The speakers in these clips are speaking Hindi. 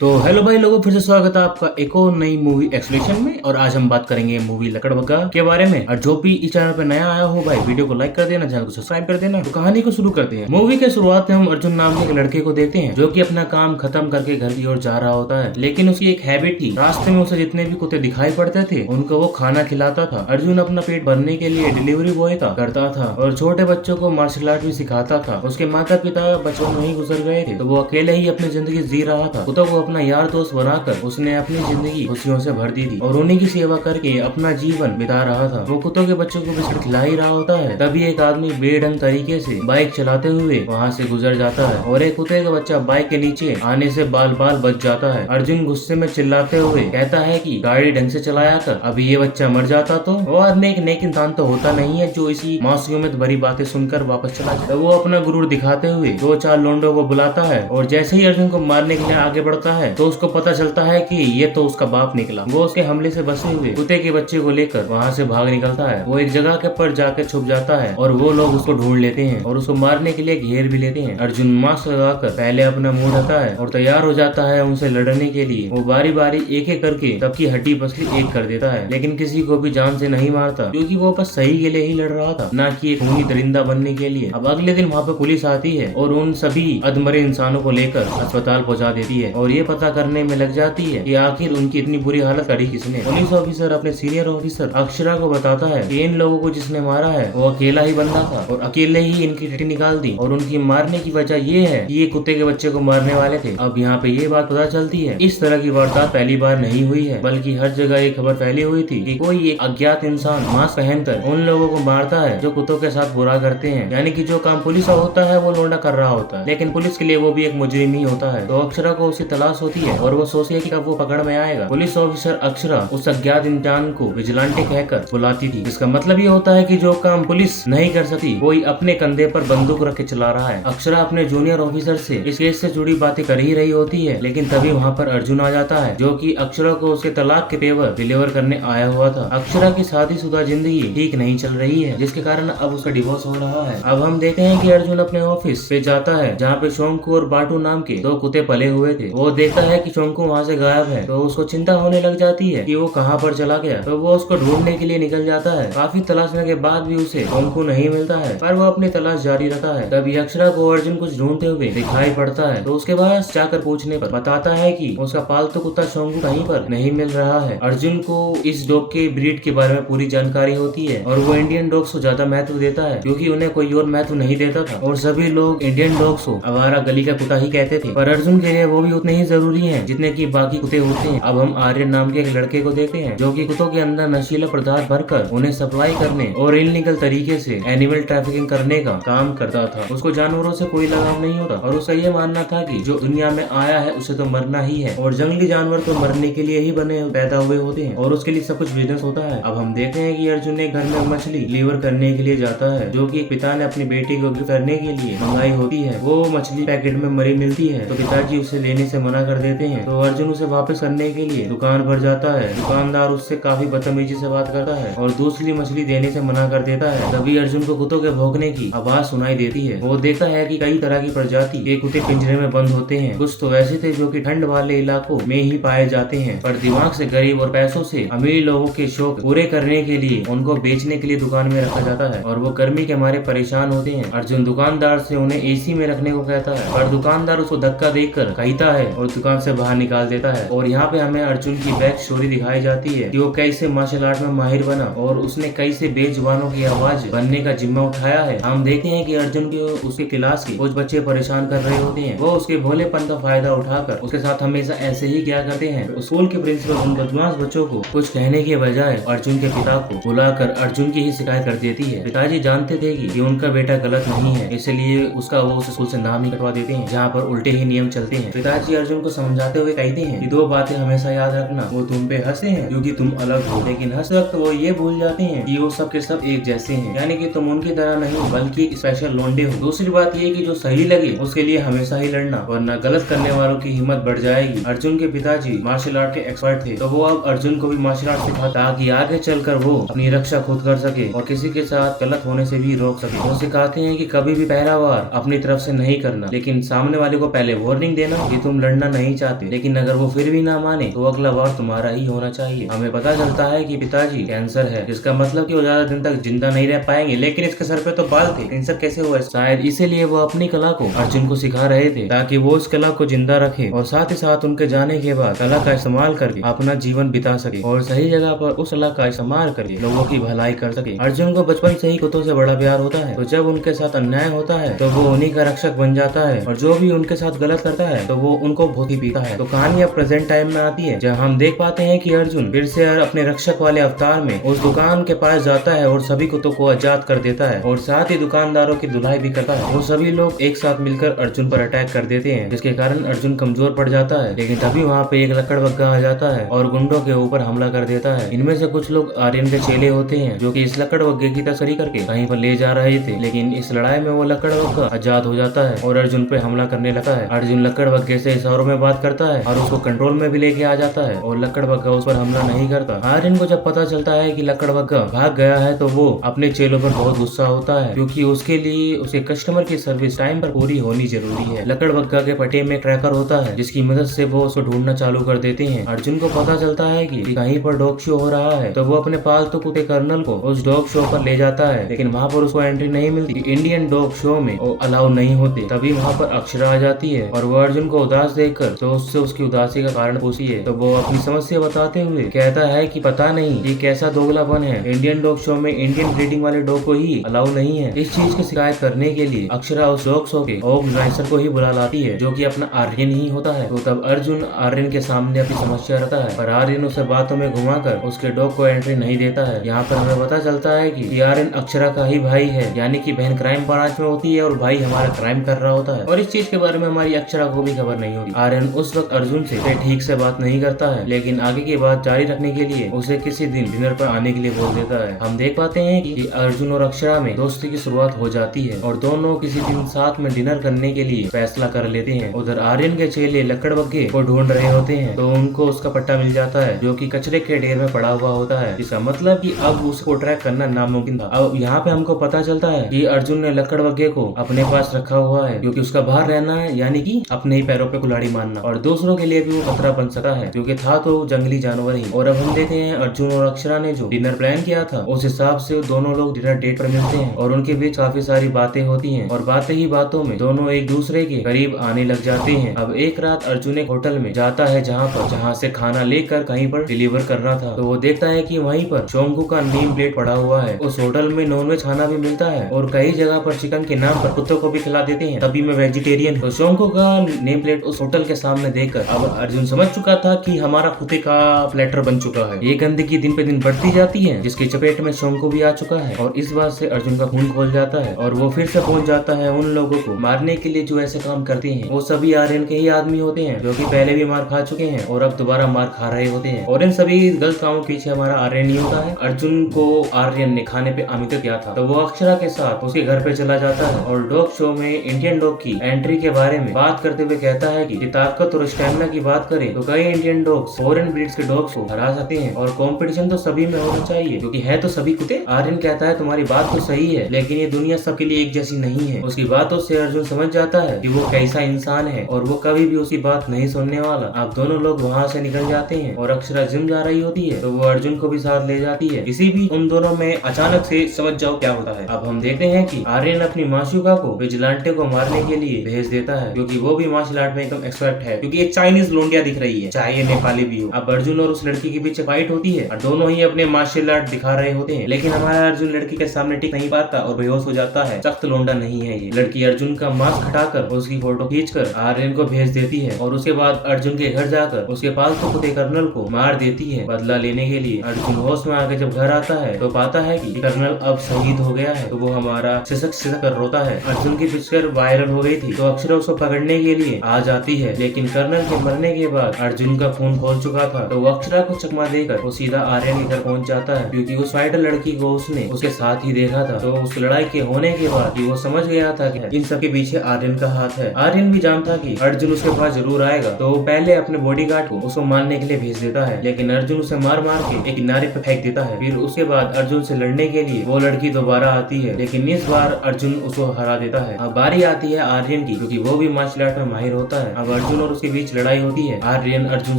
तो हेलो भाई लोगों, फिर से स्वागत है आपका एक और नई मूवी एक्सप्लेनेशन में। और आज हम बात करेंगे मूवी लकड़बग्गा के बारे में। और जो भी इस चैनल पे नया आया हो भाई, वीडियो को लाइक कर देना, चैनल को सब्सक्राइब कर देना। तो कहानी को शुरू करते हैं। मूवी के शुरुआत में हम अर्जुन नाम के एक लड़के को देखते हैं जो कि अपना काम खत्म करके घर की ओर जा रहा होता है। लेकिन उसकी एक हैबिट थी, रास्ते में उसे जितने भी कुत्ते दिखाई पड़ते थे उनको वो खाना खिलाता था। अर्जुन अपना पेट भरने के लिए डिलीवरी बॉय का करता था और छोटे बच्चों को मार्शल आर्ट भी सिखाता था। उसके माता पिता बचपन में ही गुजर गए थे, तो वो अकेले ही अपनी जिंदगी जी रहा था। कुत्तों को अपना यार दोस्त बनाकर उसने अपनी जिंदगी खुशियों से भर दी थी और उन्हीं की सेवा करके अपना जीवन बिता रहा था। वो कुत्तों के बच्चों को बिस्किट खिला ही रहा होता है, तभी एक आदमी बेढंग तरीके से बाइक चलाते हुए वहाँ से गुजर जाता है और एक कुत्ते का बच्चा बाइक के नीचे आने से बाल बाल बच जाता है। अर्जुन गुस्से में चिल्लाते हुए कहता है कि गाड़ी ढंग से चलाया कर, अभी ये बच्चा मर जाता तो। वो आदमी एक नेक इंसान तो होता नहीं है जो इसी मासूमियत भरी बातें सुनकर वापस चला जाता। वो अपना गुरूर दिखाते हुए दो चार लोंडों को बुलाता है और जैसे ही अर्जुन को मारने के लिए आगे बढ़ता है तो उसको पता चलता है कि ये तो उसका बाप निकला। वो उसके हमले से बचे हुए कुत्ते के बच्चे को लेकर वहाँ से भाग निकलता है। वो एक जगह के पर जाकर छुप जाता है और वो लोग उसको ढूंढ लेते हैं और उसको मारने के लिए घेर भी लेते हैं। अर्जुन मास्क लगाकर पहले अपना मुंह ढकता है और तैयार हो जाता है उनसे लड़ने के लिए। वो बारी बारी एक एक करके सबकी हड्डी पसली एक कर देता है, लेकिन किसी को भी जान से नहीं मारता क्योंकि वो बस सही के लिए ही लड़ रहा था, ना कि एक खूनी दरिंदा बनने के लिए। अब अगले दिन वहाँ पे पुलिस आती है और उन सभी अधमरे इंसानों को लेकर अस्पताल पहुँचा देती है और ये पता करने में लग जाती है कि आखिर उनकी इतनी बुरी हालत करी किसने। पुलिस ऑफिसर अपने सीनियर ऑफिसर अक्षरा को बताता है कि इन लोगों को जिसने मारा है वो अकेला ही बंदा था और अकेले ही इनकी टट्टी निकाल दी और उनकी मारने की वजह ये है कि ये कुत्ते के बच्चे को मारने वाले थे। अब यहाँ पे ये बात पता चलती है इस तरह की वारदात पहली बार नहीं हुई है, बल्कि हर जगह ये खबर फैली हुई थी कि कोई एक अज्ञात इंसान मास्क पहनकर उन लोगों को मारता है जो कुत्तों के साथ बुरा करते हैं। यानी कि जो काम पुलिस का होता है वो लोंडा कर रहा होता है, लेकिन पुलिस के लिए वो भी एक मुजरिम ही होता है। तो अक्षरा को उसकी तलाश होती है और वो सोचती है कि कब वो पकड़ में आएगा। पुलिस ऑफिसर अक्षरा उस अज्ञात इंसान को विजिलेंटे कहकर बुलाती थी, जिसका मतलब ये होता है कि जो काम पुलिस नहीं कर सकती कोई अपने कंधे पर बंदूक रख के चला रहा है। अक्षरा अपने जूनियर ऑफिसर से इस केस से जुड़ी बातें कर ही रही होती है, लेकिन तभी वहाँ पर अर्जुन आ जाता है जो कि अक्षरा को उसके तलाक के पेपर डिलीवर करने आया हुआ था। अक्षरा की शादीशुदा जिंदगी ठीक नहीं चल रही है, जिसके कारण अब उसका डिवोर्स हो रहा है। अब हम देखते हैं कि अर्जुन अपने ऑफिस पे जाता है जहाँ पे शोंकू और बाटू नाम के दो कुत्ते पले हुए थे। वो देखता है कि शोंकू वहाँ से गायब है, तो उसको चिंता होने लग जाती है कि वो कहाँ पर चला गया। तो वो उसको ढूंढने के लिए निकल जाता है। काफी तलाशने के बाद भी उसे शोंकू नहीं मिलता है, पर वो अपनी तलाश जारी रखता है। तभी अक्षरा को अर्जुन कुछ ढूंढते हुए दिखाई पड़ता है, तो उसके पास जाकर पूछने पर बताता है कि उसका पालतू कुत्ता शोंकू कहीं पर नहीं मिल रहा है। अर्जुन को इस डॉग के ब्रीड के बारे में पूरी जानकारी होती है और वो इंडियन डॉग्स को ज्यादा महत्व देता है क्योंकि उन्हें कोई और महत्व नहीं देता था और सभी लोग इंडियन डॉग्स को आवारा गली का कुत्ता ही कहते थे। पर अर्जुन के लिए वो भी उतने ही जरूरी है जितने की बाकी कुत्ते होते हैं। अब हम आर्यन नाम के एक लड़के को देखते हैं जो कि कुत्तों के अंदर नशीला पदार्थ भरकर उन्हें सप्लाई करने और इलीगल तरीके से एनिमल ट्रैफिकिंग करने का काम करता था। उसको जानवरों से कोई लगाव नहीं होता और उसका ये मानना था कि जो दुनिया में आया है उसे तो मरना ही है और जंगली जानवर तो मरने के लिए ही बने पैदा हुए होते हैं और उसके लिए सब कुछ बिजनेस होता है। अब हम देखते हैं कि अर्जुन ने घर में मछली डिलीवर करने के लिए जाता है जो कि पिता ने अपनी बेटी को गिफ्ट करने के लिए मंगाई होती है। वो मछली पैकेट में मरी मिलती है तो पिताजी उसे लेने से मना कर देते हैं, तो अर्जुन उसे वापस करने के लिए दुकान पर जाता है। दुकानदार उससे काफी बदतमीजी से बात करता है और दूसरी मछली देने से मना कर देता है। तभी अर्जुन को कुत्तों के भौंकने की आवाज सुनाई देती है। वो देखता है कि कई तरह की प्रजाति के कुत्ते पिंजरे में बंद होते हैं। कुछ तो वैसे थे जो कि ठंड वाले इलाकों में ही पाए जाते हैं, पर दिमाग से गरीब और पैसों से अमीर लोगों के शौक पूरे करने के लिए उनको बेचने के लिए दुकान में रखा जाता है और वो गर्मी के मारे परेशान होते हैं। अर्जुन दुकानदार से उन्हें एसी में रखने को कहता है, पर दुकानदार उसको धक्का देकर कहता है और दुकान से बाहर निकाल देता है। और यहाँ पे हमें अर्जुन की बैक स्टोरी दिखाई जाती है कि वो कैसे मार्शल आर्ट में माहिर बना और उसने कैसे बेजुबानों की आवाज बनने का जिम्मा उठाया है। हम देखते हैं कि अर्जुन के उसके क्लास के कुछ बच्चे परेशान कर रहे होते हैं। वो उसके भोलेपन का फायदा उठाकर उसके साथ हमेशा ऐसे ही क्या करते हैं। स्कूल के प्रिंसिपल उन बदमाश बच्चों को कुछ कहने के बजाय अर्जुन के पिता को बुलाकर अर्जुन की ही शिकायत कर देती है। पिताजी जानते थे कि उनका बेटा गलत नहीं है, इसलिए उसका वो उस स्कूल से नाम ही कटवा देते हैं जहाँ पर उल्टे ही नियम चलते हैं। पिताजी अर्जुन को समझाते हुए कहते हैं कि दो बातें हमेशा याद रखना, वो तुम पे हंसते हैं क्योंकि तुम अलग हो, लेकिन हंस वक्त वो ये भूल जाते हैं कि वो सब के सब एक जैसे हैं, यानी कि तुम उनकी तरह नहीं बल्कि स्पेशल लोंडे हो। दूसरी बात ये कि जो सही लगे उसके लिए हमेशा ही लड़ना, वरना गलत करने वालों की हिम्मत बढ़ जाएगी। अर्जुन के पिताजी मार्शल आर्ट के एक्सपर्ट थे, तो वो अब अर्जुन को भी मार्शल आर्ट सिखाता ताकि आगे चलकर वो अपनी रक्षा खुद कर सके और किसी के साथ गलत होने से भी रोक सके। वो सिखाते हैं कि कभी भी पहला वार अपनी तरफ से नहीं करना, लेकिन सामने वाले को पहले वार्निंग देना कि तुम लड़ना मरना नहीं चाहते, लेकिन अगर वो फिर भी ना माने तो अगला वार तुम्हारा ही होना चाहिए। हमें पता चलता है कि पिताजी कैंसर है, जिसका मतलब कि वो ज्यादा दिन तक जिंदा नहीं रह पाएंगे, लेकिन इसके सर पे तो बाल थे, कैंसर कैसे हुआ? शायद इसीलिए वो अपनी कला को अर्जुन को सिखा रहे थे, ताकि वो इस कला को जिंदा रखे और साथ ही साथ उनके जाने के बाद कला का इस्तेमाल करके अपना जीवन बिता सके और सही जगह पर उस कला का इस्तेमाल करके लोगों की भलाई कर सके। अर्जुन को बचपन से ही कुत्तों से बड़ा प्यार होता है, तो जब उनके साथ अन्याय होता है तो वो उन्हीं का रक्षक बन जाता है, और जो भी उनके साथ गलत करता है तो वो उनको बहुत ही पीता है। तो कहानी अब प्रेजेंट टाइम में आती है, जहाँ हम देख पाते हैं कि अर्जुन फिर से अपने रक्षक वाले अवतार में उस दुकान के पास जाता है और सभी कुत्तों को आजाद कर देता है, और साथ ही दुकानदारों की धुलाई भी करता है। वो सभी लोग एक साथ मिलकर अर्जुन पर अटैक कर देते हैं, जिसके कारण अर्जुन कमजोर पड़ जाता है। लेकिन तभी वहाँ पे एक लकड़बग्गा आ जाता है और गुंडों के ऊपर हमला कर देता है। इनमें से कुछ लोग आर्यन के चेले होते हैं, जो कि इस लकड़बग्गे की तस्करी करके कहीं पर ले जा रहे थे, लेकिन इस लड़ाई में वो लकड़बग्गा आजाद हो जाता है और अर्जुन पे हमला करने लगता है। अर्जुन लकड़बग्गे से इशारों में बात करता है और उसको कंट्रोल में भी लेके आ जाता है, और लकड़बग्गा उस पर हमला नहीं करता। आर्यन को जब पता चलता है कि लकड़बग्गा भाग गया है तो वो अपने चेलों पर बहुत गुस्सा होता है, क्योंकि उसके लिए उसे कस्टमर की सर्विस टाइम पर पूरी होनी जरूरी है। लकड़बग्गा के पटे में ट्रैकर होता है, जिसकी मदद से वो उसको ढूंढना चालू कर देते हैं। अर्जुन को पता चलता है कि कहीं पर डॉग शो हो रहा है, तो वो अपने पालतू कुत्ते कर्नल को उस डॉग शो पर ले जाता है, लेकिन वहाँ पर उसको एंट्री नहीं मिलती। इंडियन डॉग शो में वो अलाउ नहीं होते। तभी वहाँ पर अक्षरा आ जाती है और वो अर्जुन को उदास देखकर तो उससे उसकी उदासी का कारण पूछती है, तो वो अपनी समस्या बताते हुए कहता है कि पता नहीं ये कैसा दोगलापन है, इंडियन डॉग शो में इंडियन ब्रीडिंग वाले डॉग को ही अलाउ नहीं है। इस चीज की शिकायत करने के लिए अक्षरा उस डॉग शो के ऑर्गेनाइजर को ही बुला लाती है, जो कि अपना आर्यन ही होता है। तो तब अर्जुन आर्यन के सामने अपनी समस्या रखता है, पर आर्यन उसे बातों में घुमाकर उसके डॉग को एंट्री नहीं देता है। यहाँ पर हमें पता चलता है कि आर्यन अक्षरा का ही भाई है, यानी कि बहन क्राइम ब्रांच में होती है और भाई हमारा क्राइम कर रहा होता है, और इस चीज के बारे में हमारी अक्षरा को भी खबर नहीं होती। आर्यन उस वक्त अर्जुन से ठीक से बात नहीं करता है, लेकिन आगे की बात जारी रखने के लिए उसे किसी दिन डिनर पर आने के लिए बोल देता है। हम देख पाते हैं कि अर्जुन और अक्षरा में दोस्ती की शुरुआत हो जाती है और दोनों किसी दिन साथ में डिनर करने के लिए फैसला कर लेते हैं। उधर आर्यन के चेले लकड़बग्गे को ढूंढ रहे होते हैं, तो उनको उसका पट्टा मिल जाता है, जो कि कचरे के ढेर में पड़ा हुआ होता है, जिसका मतलब कि अब उसको ट्रैक करना नामुमकिन था। अब यहाँ पे हमको पता चलता है कि अर्जुन ने लकड़बग्गे को अपने पास रखा हुआ है, क्योंकि उसका बाहर रहना है, यानी कि अपने ही पैरों पे कुल्हाड़ी मारना, और दूसरों के लिए भी वो खतरा बन सकता है, क्योंकि था तो जंगली जानवर ही। और अब हम देखते हैं अर्जुन और अक्षरा ने जो डिनर प्लान किया था, उस हिसाब से दोनों लोग डिनर डेट पर मिलते हैं और उनके बीच काफी सारी बातें होती हैं, और बातें ही बातों में दोनों एक दूसरे के करीब आने लग जाते हैं। अब एक रात अर्जुन एक होटल में जाता है, जहाँ से खाना लेकर कहीं पर डिलीवर करना था, तो वो देखता है कि वहीं पर शोंकू का नेम प्लेट पड़ा हुआ है। उस होटल में नॉनवेज खाना भी मिलता है और कई जगह पर चिकन के नाम पर कुत्तों को भी खिला देते हैं, तभी मैं वेजिटेरियन। तो शोंकू का नेम प्लेट उस होटल के सामने देखकर अब अर्जुन समझ चुका था कि हमारा कुत्ते का प्लेटर बन चुका है। ये गंदगी दिन पे दिन बढ़ती जाती है, जिसकी चपेट में शोंकू भी आ चुका है, और इस बात से अर्जुन का खून खोल जाता है और वो फिर से पहुंच जाता है उन लोगों को मारने के लिए जो ऐसे काम करते हैं। वो सभी आर्यन के ही आदमी होते हैं, जो कि पहले भी मार खा चुके हैं और अब दोबारा मार खा रहे होते हैं, और इन सभी गलत कामों के पीछे हमारा आर्यन ही होता है। अर्जुन को आर्यन ने खाने पे आमंत्रित किया था, तो वो अक्षरा के साथ उसके घर पे चला जाता है और डॉग शो में इंडियन डॉग की एंट्री के बारे में बात करते हुए कहता है कि ताकत और स्टेमिना की बात करें तो कई इंडियन डॉग्स फॉरेन ब्रीड्स के डॉग्स को हरा सकते हैं, और कंपटीशन तो सभी में होना चाहिए, क्योंकि है तो सभी कुत्ते। आर्यन कहता है तुम्हारी बात तो सही है, लेकिन ये दुनिया सबके लिए एक जैसी नहीं है। उसकी बातों से अर्जुन समझ जाता है कि वो कैसा इंसान है और वो कभी भी उसकी बात नहीं सुनने वाला। अब दोनों लोग वहाँ से निकल जाते हैं और अक्षरा जिम जा रही होती है, तो वो अर्जुन को भी साथ ले जाती है। इसी भी उन दोनों में अचानक से समझ जाओ क्या होता है। अब हम देखते हैं कि आर्यन अपनी माशुका को विजिलेंटे को मारने के लिए भेज देता है, क्योंकि वो भी मार्शल आर्ट में एकदम एक्सपर्ट है, क्योंकि एक चाइनीज लोंडिया दिख रही है, चाहे ये नेपाली भी हो। अब अर्जुन और उस लड़की के बीच फाइट होती है और दोनों ही अपने मार्शल आर्ट दिखा रहे होते हैं, लेकिन हमारा अर्जुन लड़की के सामने टिक नहीं पाता और बेहोश हो जाता है। सख्त लोंडा नहीं है ये। लड़की अर्जुन का मास्क हटाकर उसकी फोटो खींचकर आर्यन को भेज देती है, और उसके बाद अर्जुन के घर जाकर उसके पालतू कुत्ते कर्नल को मार देती है बदला लेने के लिए। अर्जुन होश में आके जब घर आता है तो पाता है कि कर्नल अब शहीद हो गया है, तो वो हमारा सिसक सिसक कर रोता है। अर्जुन की पिक्चर वायरल हो गई थी, तो अक्षरा उसको पकड़ने के लिए आ जाती है, लेकिन कर्नल के मरने के बाद अर्जुन का खून खोल चुका था, तो वो अक्षरा को चकमा देकर वो सीधा आर्यन के घर पहुंच जाता है, क्योंकि उस फाइटर लड़की को उसने उसके साथ ही देखा था। तो उस लड़ाई के होने के बाद वो समझ गया था कि इन सब के पीछे आर्यन का हाथ है। आर्यन भी जानता कि अर्जुन उसके पास जरूर आएगा, तो वो पहले अपने बॉडीगार्ड को उसको मारने के लिए भेज देता है, लेकिन अर्जुन उसे मार मार के एक किनारे पे फेंक देता है। फिर उसके बाद अर्जुन से लड़ने के लिए वो लड़की दोबारा आती है, लेकिन इस बार अर्जुन उसको हरा देता है। अब बारी आती है आर्यन की, क्योंकि वो भी मार्शल आर्ट में माहिर होता है। अब अर्जुन और उसके बीच लड़ाई होती है। आर्यन अर्जुन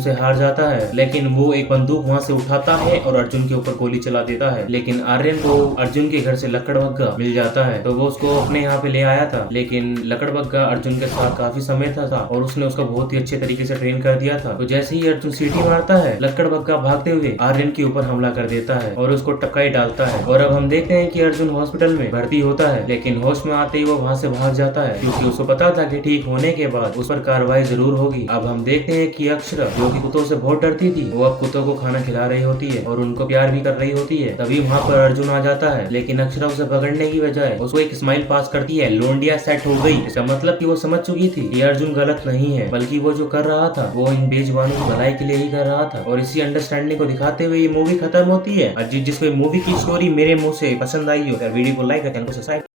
से हार जाता है, लेकिन वो एक बंदूक वहाँ से उठाता है और अर्जुन के ऊपर गोली चला देता है। लेकिन आर्यन को अर्जुन के घर से लकड़बग्गा मिल जाता है, तो वो उसको अपने यहाँ पे ले आया था। लेकिन लकड़बग्गा अर्जुन के साथ काफी समय था और उसने उसका बहुत ही अच्छे तरीके से ट्रेन कर दिया था। तो जैसे ही अर्जुन सीटी मारता है, लकड़बग्गा भागते हुए आर्यन के ऊपर हमला कर देता है और उसको टपकाई डालता है। और अब हम देखते हैं कि अर्जुन हॉस्पिटल में भर्ती होता है, लेकिन होश में आते ही वो वहाँ से भाग जाता है, क्योंकि उसको पता था कि ठीक होने के बाद उस पर कार्रवाई जरूर होगी। अब हम देखते हैं कि अक्षरा, जो कि कुत्तों से बहुत डरती थी, वो अब कुत्तों को खाना खिला रही होती है और उनको प्यार भी कर रही होती है। तभी वहाँ पर अर्जुन आ जाता है, लेकिन अक्षरा उसे पकड़ने की बजाय उसको एक स्माइल पास करती है। लोंडिया सेट हो गई। इसका मतलब कि वो समझ चुकी थी कि अर्जुन गलत नहीं है, बल्कि वो जो कर रहा था वो इन बेजुबानों की भलाई के लिए ही कर रहा था। और इसी अंडरस्टैंडिंग को दिखाते हुए ये मूवी खत्म होती है। जिसको मूवी की स्टोरी मेरे मुंह से पसंद आई हो, वीडियो को लाइक और चैनल को सब्सक्राइब